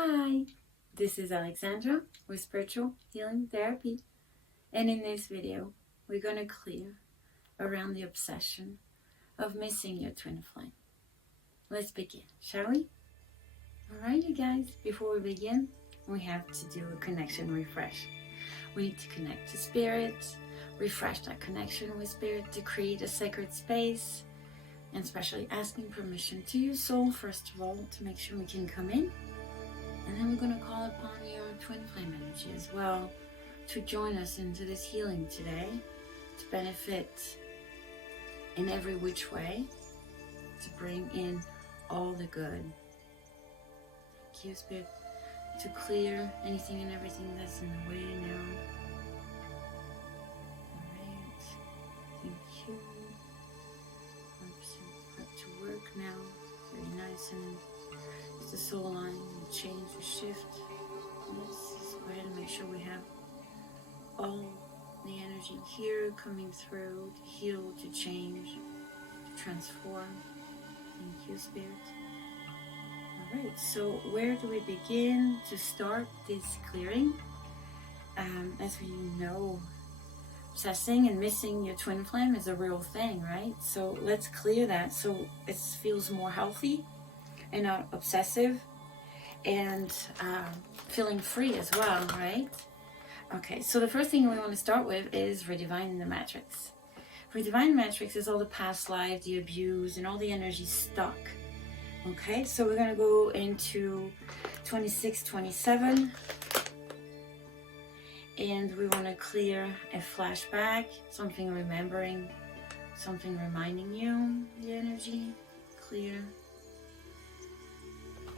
Hi, this is Alexandra with Spiritual Healing Therapy, and in this video we're going to clear around the obsession of missing your twin flame. Let's begin, shall we? Alright you guys, before we begin, we have to do a connection refresh. We need to connect to Spirit, refresh that connection with Spirit to create a sacred space, and especially asking permission to your soul first of all to make sure we can come in. And then we're going to call upon your twin flame energy as well to join us into this healing today, to benefit in every which way, to bring in all the good. Thank you, Spirit, to clear anything and everything that's in the way now. Alright, thank you. 100% put to work now. Very nice, and it's the soul line. Change or shift. Yes, let's go ahead and make sure we have all the energy here coming through to heal, to change, to transform. Thank you, Spirit. Alright, so where do we begin to start this clearing? As we know, obsessing and missing your twin flame is a real thing, right? So let's clear that so it feels more healthy and not obsessive, and feeling free as well, right? Okay, so the first thing we want to start with is redefining the matrix. Redefining matrix is all the past life, the abuse, and all the energy stuck. Okay, so we're going to go into 26, 27, and we want to clear a flashback, something remembering, something reminding you, the energy, clear.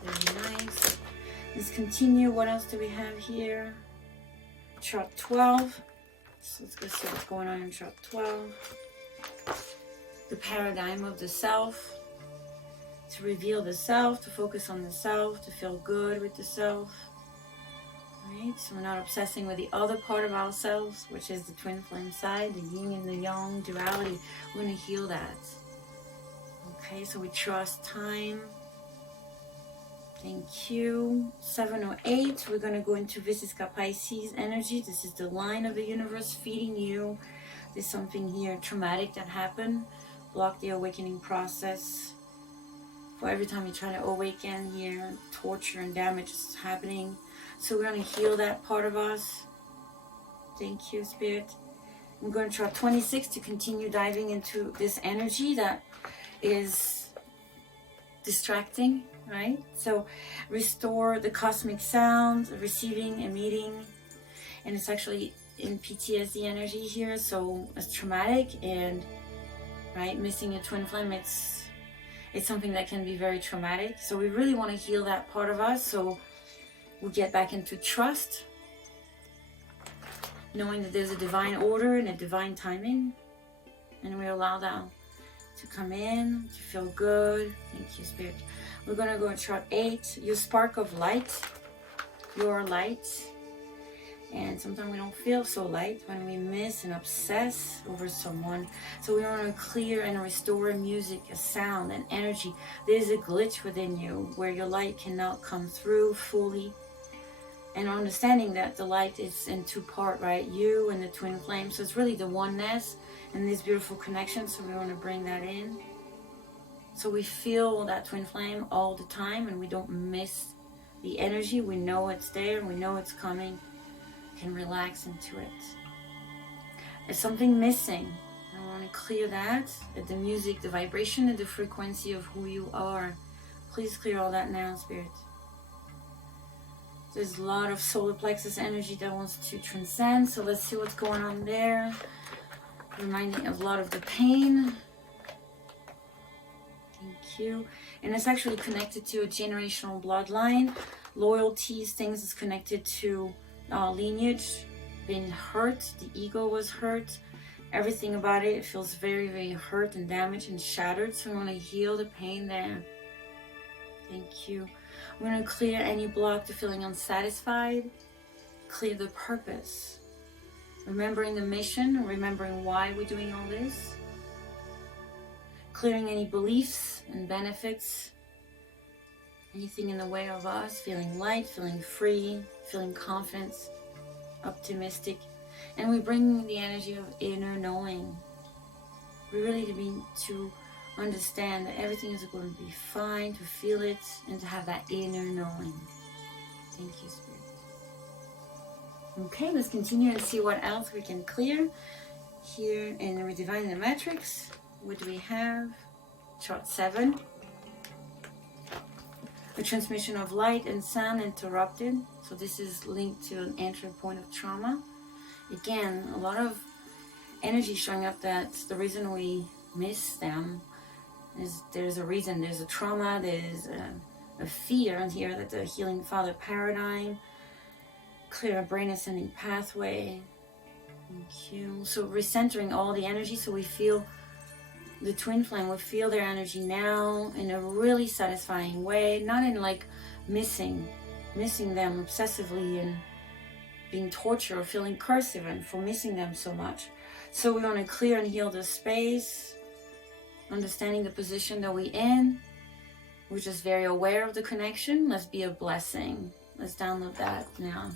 Very nice. Let's continue. What else do we have here? Chart 12. So let's go see what's going on in chart 12. The paradigm of the self. To reveal the self, to focus on the self, to feel good with the self. Right? So we're not obsessing with the other part of ourselves, which is the twin flame side, the yin and the yang duality. We're going to heal that. Okay, so we trust time. Thank you. 708, we're going to go into Vesica Pisces energy. This is the line of the universe feeding you. There's something here traumatic that happened. Block the awakening process. For every time you try to awaken here, torture and damage is happening. So we're going to heal that part of us. Thank you, Spirit. I'm going to try 26 to continue diving into this energy that is distracting. Right? So restore the cosmic sound, receiving, emitting, and it's actually in PTSD energy here, so it's traumatic, and right, missing a twin flame, it's something that can be very traumatic. So we really want to heal that part of us, so we get back into trust, knowing that there's a divine order and a divine timing, and we allow that to come in, to feel good. Thank you, Spirit. We're going to go to chart 8, your spark of light, your light. And sometimes we don't feel so light when we miss and obsess over someone. So we want to clear and restore music, a sound, and energy. There's a glitch within you where your light cannot come through fully. And understanding that the light is in two parts, right? You and the twin flame. So it's really the oneness and this beautiful connection. So we want to bring that in. So we feel that twin flame all the time and we don't miss the energy. We know it's there and we know it's coming. We can relax into it. There's something missing. I want to clear that. The music, the vibration, and the frequency of who you are. Please clear all that now, Spirit. There's a lot of solar plexus energy that wants to transcend. So let's see what's going on there. Reminding of a lot of the pain. Thank you. And it's actually connected to a generational bloodline, loyalties, things that's connected to lineage, being hurt, the ego was hurt, everything about it feels very, very hurt and damaged and shattered. So we want to heal the pain there. Thank you. We're going to clear any block to feeling unsatisfied, clear the purpose, remembering the mission, remembering why we're doing all this. Clearing any beliefs and benefits anything in the way of us feeling light, feeling free, feeling confidence, optimistic. And we bring the energy of inner knowing. We really need to understand that everything is going to be fine, to feel it, and to have that inner knowing. Thank you, Spirit. Okay, let's continue and see what else we can clear here in the Redivine the Matrix. What do we have? Chart 7. The transmission of light and sound interrupted. So this is linked to an entry point of trauma. Again, a lot of energy showing up that's the reason we miss them. There's a reason, there's a trauma, there's a fear in here that the Healing Father paradigm, clear a brain ascending pathway. Thank you. So recentering all the energy so we feel the twin flame, we feel their energy now in a really satisfying way, not in like missing them obsessively and being tortured or feeling cursed even for missing them so much. So we want to clear and heal the space, understanding the position that we're in. We're just very aware of the connection. Let's be a blessing. Let's download that now.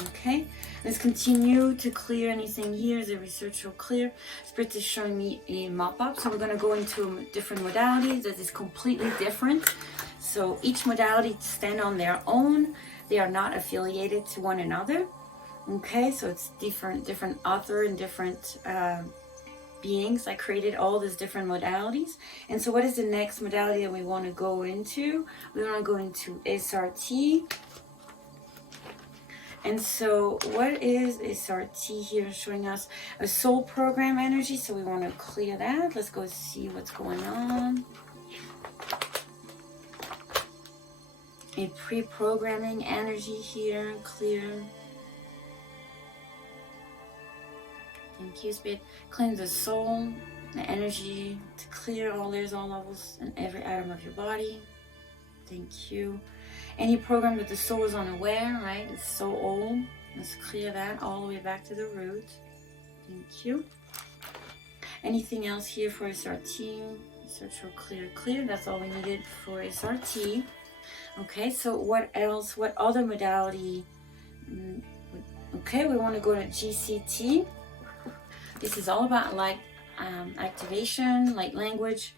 Okay, let's continue to clear anything here. The research will clear. Spirit is showing me a mop-up. So we're going to go into different modalities that is completely different. So each modality stand on their own. They are not affiliated to one another. Okay, so it's different author and different beings that created all these different modalities. And so what is the next modality that we want to go into? We want to go into SRT. And so what is SRT here? Showing us a soul program energy. So we want to clear that. Let's go see what's going on. A pre-programming energy here. Clear. Thank you, Spirit. Cleanse the soul, the energy to clear all layers, all levels, and every atom of your body. Thank you. Any program that the soul is unaware, right? It's so old. Let's clear that all the way back to the root. Thank you. Anything else here for SRT? Search for clear. That's all we needed for SRT. Okay, so what else? What other modality? Okay, we want to go to GCT. This is all about light activation, light language,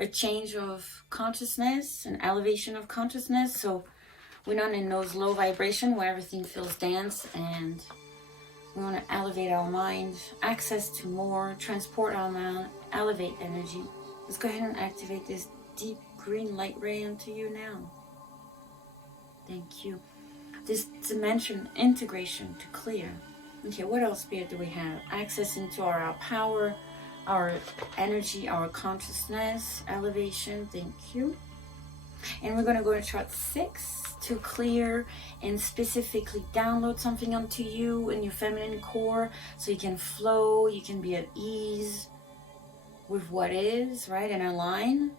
a change of consciousness, an elevation of consciousness. So we're not in those low vibration where everything feels dense, and we want to elevate our mind, access to more, transport our mind, elevate energy. Let's go ahead and activate this deep green light ray into you now. Thank you. This dimension integration to clear. Okay, what else, Spirit, do we have? Access into our power, our energy, our consciousness, elevation. Thank you. And we're going to go to chart 6 to clear and specifically download something onto you in your feminine core so you can flow, you can be at ease with what is, right, and align.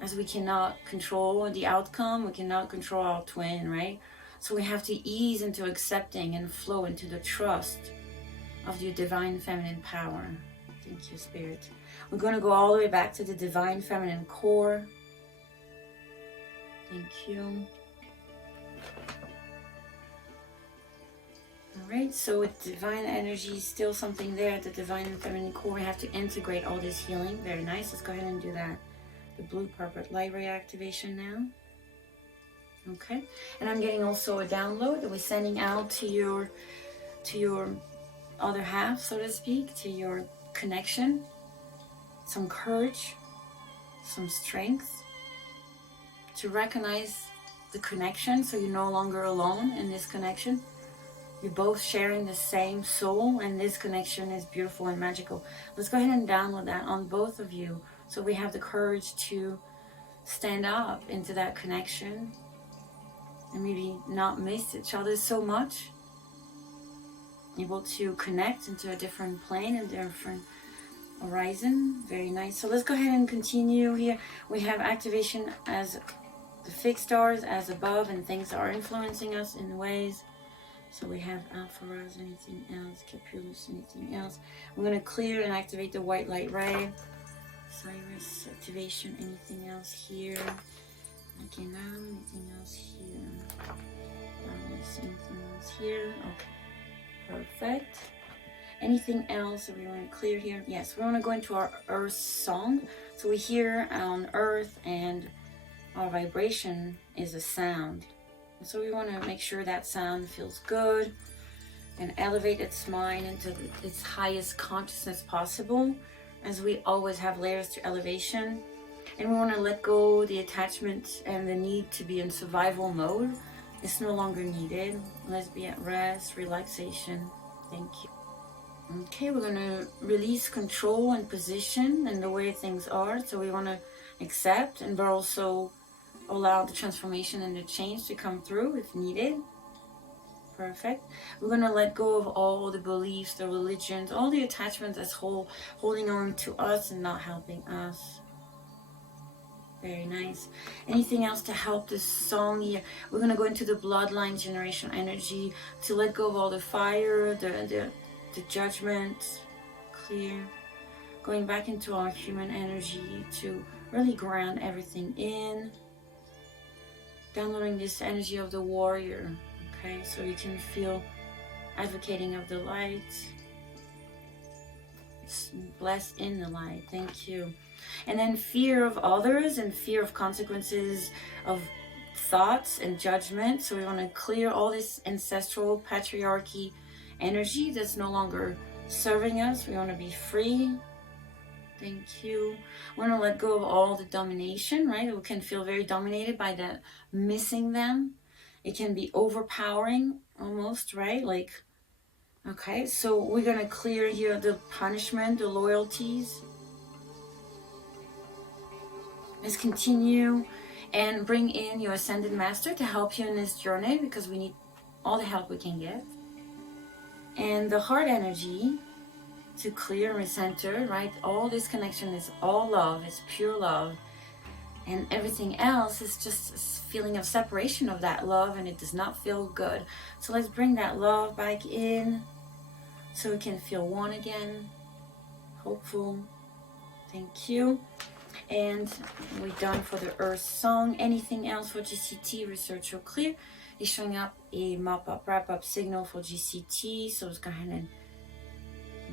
As we cannot control the outcome, we cannot control our twin, right? So we have to ease into accepting and flow into the trust of your divine feminine power. Thank you, Spirit. We're going to go all the way back to the divine feminine core. Thank you. All right, so with divine energy, still something there at the divine feminine core. We have to integrate all this healing. Very nice. Let's go ahead and do that. The blue purple light ray activation now. Okay, and I'm getting also a download that we're sending out to your other half, so to speak, to your connection. Some courage, some strength to recognize the connection, so you're no longer alone in this connection. You're both sharing the same soul, and this connection is beautiful and magical. Let's go ahead and download that on both of you, so we have the courage to stand up into that connection and maybe not miss each other so much. Able to connect into a different plane and different horizon. Very nice. So let's go ahead and continue here. We have activation as the fixed stars as above, and things are influencing us in ways. So we have Alpharas, anything else, Capulus, anything else. We're going to clear and activate the white light ray. Cyrus, activation, anything else here. Okay, now anything else here? Anything else here? Okay, perfect. Anything else that we want to clear here? Yes, we want to go into our earth song. So we hear on earth, and our vibration is a sound. So we want to make sure that sound feels good and elevate its mind into its highest consciousness possible, as we always have layers to elevation. And we want to let go the attachment and the need to be in survival mode. It's no longer needed. Let's be at rest, relaxation. Thank you. Okay, we're going to release control and position and the way things are. So we want to accept, and but also allow the transformation and the change to come through if needed. Perfect. We're going to let go of all the beliefs, the religions, all the attachments that's holding on to us and not helping us. Very nice. Anything else to help this song here? We're going to go into the bloodline generation energy to let go of all the fire, the judgment, clear. Going back into our human energy to really ground everything in. Downloading this energy of the warrior. Okay, so you can feel advocating of the light. Blessed in the light. Thank you. And then fear of others and fear of consequences of thoughts and judgment. So we want to clear all this ancestral patriarchy energy that's no longer serving us. We want to be free. Thank you. We want to let go of all the domination, right? We can feel very dominated by that, missing them. It can be overpowering almost, right? Like, okay, so we're going to clear here the punishment, the loyalties. Let's continue and bring in your Ascended Master to help you in this journey, because we need all the help we can get. And the heart energy to clear and recenter, right? All this connection is all love, it's pure love. And everything else is just a feeling of separation of that love, and it does not feel good. So let's bring that love back in so we can feel one again. Hopeful. Thank you. And we're done for the Earth song. Anything else for GCT? Research or clear? Is showing up a mop up, wrap up signal for GCT. So let's go ahead and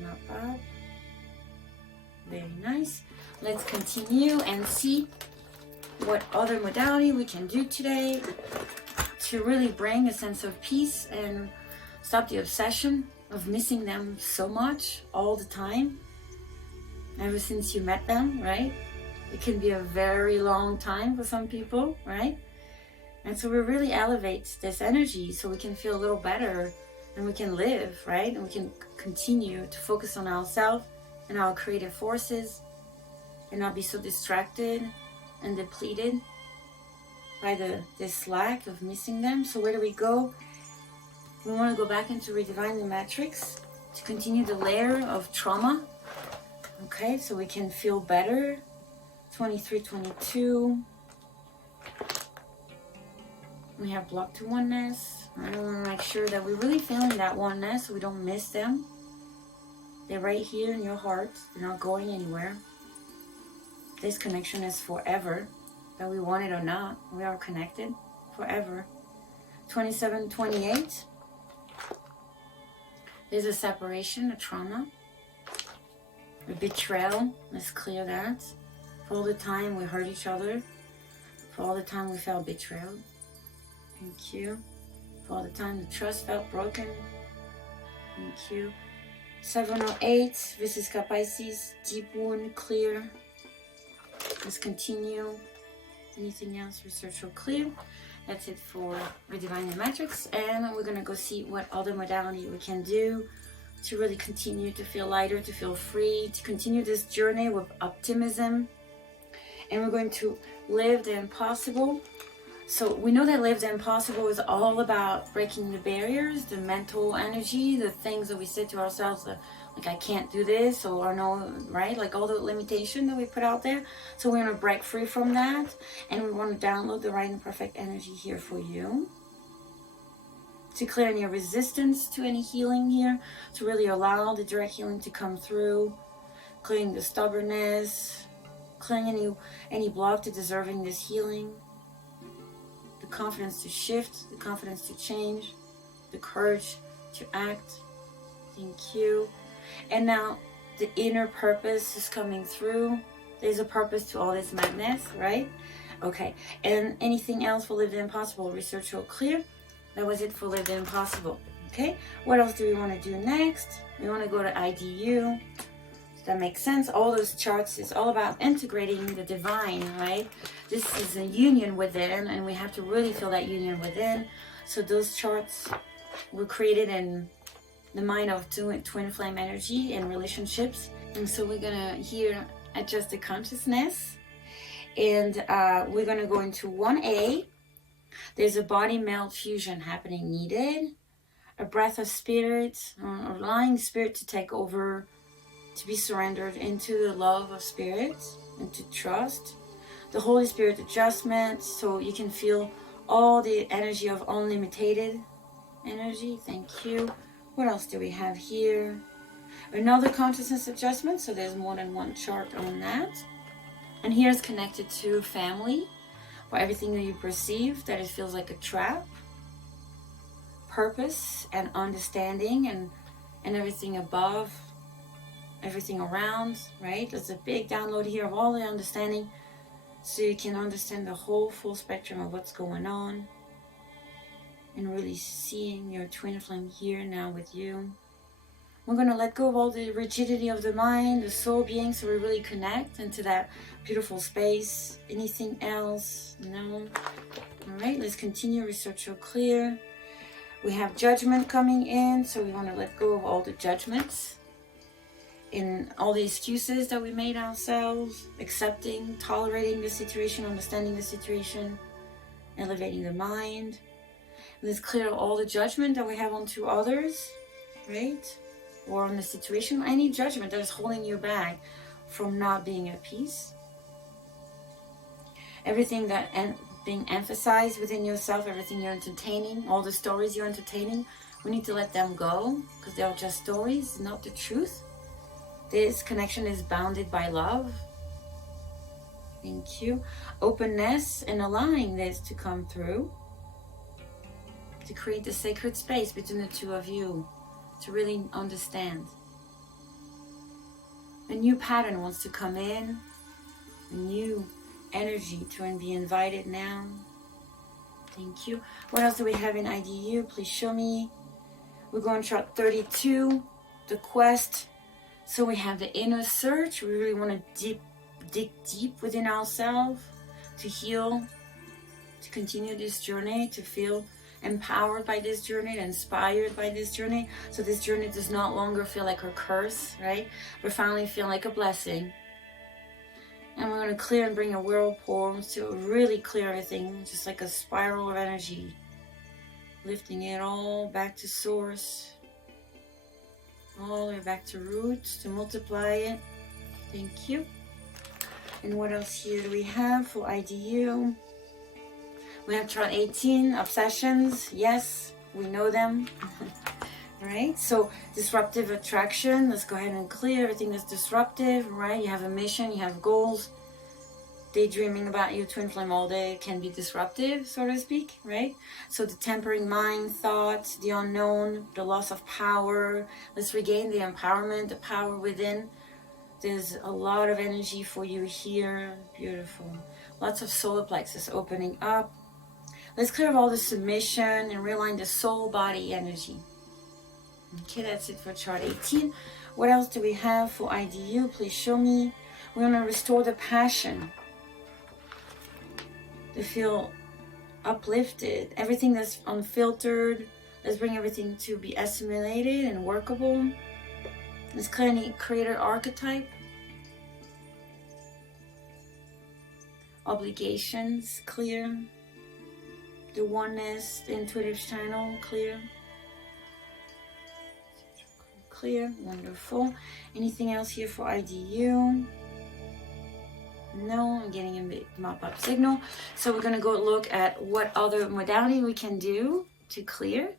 mop up. Very nice. Let's continue and see what other modality we can do today to really bring a sense of peace and stop the obsession of missing them so much all the time, ever since you met them, right? It can be a very long time for some people, right? And so we really elevate this energy so we can feel a little better and we can live, right? And we can continue to focus on ourselves and our creative forces and not be so distracted and depleted by this lack of missing them. So where do we go? We want to go back into Redefine the Matrix to continue the layer of trauma. Okay, so we can feel better. 23, 22. We have block to oneness. I want to make sure that we're really feeling that oneness so we don't miss them. They're right here in your heart. They're not going anywhere. This connection is forever. That we want it or not, we are connected forever. 27, 28. There's a separation, a trauma, a betrayal. Let's clear that. For all the time we hurt each other. For all the time we felt betrayed. Thank you. For all the time the trust felt broken. Thank you. 708, Vesica Pisces, deep wound, clear. Let's continue. Anything else, research or clear? That's it for Redefine the Matrix. And we're going to go see what other modality we can do to really continue to feel lighter, to feel free, to continue this journey with optimism. And we're going to live the impossible. So we know that live the impossible is all about breaking the barriers, the mental energy, the things that we say to ourselves, like I can't do this, or no, right? Like all the limitation that we put out there. So we're going to break free from that. And we want to download the right and perfect energy here for you. To clear any resistance to any healing here. To really allow the direct healing to come through. Clearing the stubbornness. Clearing any block to deserving this healing. the confidence to shift, the confidence to change, the courage to act. Thank you. And now the inner purpose is coming through. There's a purpose to all this madness, right? Okay. And anything else for Lived Impossible? Research all clear. That was it for Lived Impossible. Okay. What else do we want to do next? We want to go to IDU. Does that make sense? All those charts is all about integrating the divine, right? This is a union within, and we have to really feel that union within. So those charts were created in the mind of twin flame energy and relationships. And so we're gonna here adjust the consciousness, and we're gonna go into 1A. There's a body melt fusion happening needed, a breath of spirit, allowing spirit to take over, to be surrendered into the love of spirit and to trust. The Holy Spirit adjustment, so you can feel all the energy of unlimited energy. Thank you. What else do we have here? Another consciousness adjustment, so there's more than one chart on that. And here's connected to family, for everything that you perceive that it feels like a trap, purpose and understanding, and everything above, everything around, right? There's a big download here of all the understanding, so you can understand the whole full spectrum of what's going on, and really seeing your twin flame here now with you. We're going to let go of all the rigidity of the mind, the soul being, so we really connect into that beautiful space. Anything else? No? All right, let's continue. Research so clear. We have judgment coming in, so we want to let go of all the judgments and all the excuses that we made ourselves, accepting, tolerating the situation, understanding the situation, elevating the mind. Let's clear all the judgment that we have onto others, right? Or on the situation, any judgment that is holding you back from not being at peace. Everything that being emphasized within yourself, everything you're entertaining, all the stories you're entertaining, we need to let them go, because they're just stories, not the truth. This connection is bounded by love. Thank you. Openness and allowing this to come through, to create the sacred space between the two of you, to really understand. A new pattern wants to come in, a new energy to be invited now. Thank you. What else do we have in IDU? Please show me. We're going to chart 32, the quest. So we have the inner search. We really want to dig deep within ourselves to heal, to continue this journey, to feel empowered by this journey, inspired by this journey. So this journey does not longer feel like a curse, right? But finally feel like a blessing. And we're going to clear and bring a whirlpool to really clear everything, just like a spiral of energy, lifting it all back to source, all the way back to roots, to multiply it. Thank you. And what else here do we have for IDU? We have chart 18, obsessions. Yes, we know them. Right? So disruptive attraction. Let's go ahead and clear everything that's disruptive, right? You have a mission, you have goals. Daydreaming about your twin flame all day can be disruptive, so to speak, right? So the tempering mind, thoughts, the unknown, the loss of power. Let's regain the empowerment, the power within. There's a lot of energy for you here. Beautiful. Lots of solar plexus opening up. Let's clear all the submission and realign the soul body energy. Okay, that's it for chart 18. What else do we have for IDU? Please show me. We're going to restore the passion, to feel uplifted. Everything that's unfiltered. Let's bring everything to be assimilated and workable. Let's clear any creator archetype. Obligations, clear. The oneness, the intuitive channel, clear. Clear, wonderful. Anything else here for IDU? No, I'm getting a big mop-up signal. So we're going to go look at what other modality we can do to clear.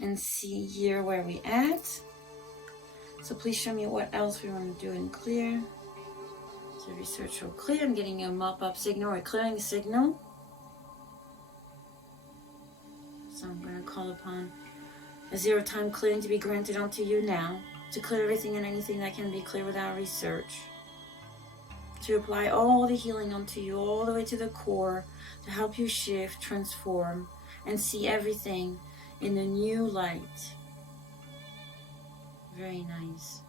And see here where we at. So please show me what else we want to do and clear. The research will clear. I'm getting a mop-up signal or a clearing signal. So I'm going to call upon a zero-time clearing to be granted unto you now, to clear everything and anything that can be clear without research, to apply all the healing onto you all the way to the core, to help you shift, transform, and see everything in a new light. Very nice.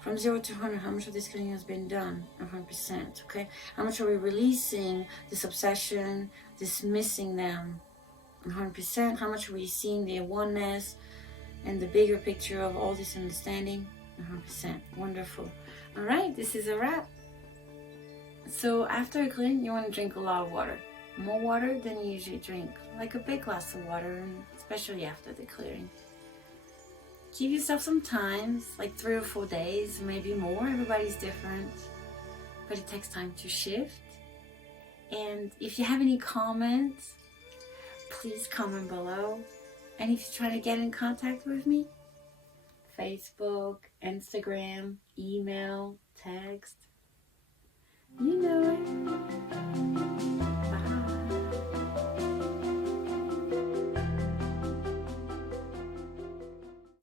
From 0 to 100, how much of this cleaning has been done? 100%, okay? How much are we releasing this obsession, dismissing them? 100%. How much are we seeing the oneness and the bigger picture of all this understanding? 100%. Wonderful. All right, this is a wrap. So after a cleaning, you want to drink a lot of water. More water than you usually drink. Like a big glass of water, and especially after the clearing. Give yourself some time, like 3 or 4 days, maybe more. Everybody's different. But it takes time to shift. And if you have any comments, please comment below. And if you're trying to get in contact with me, Facebook, Instagram, email, text, you know it.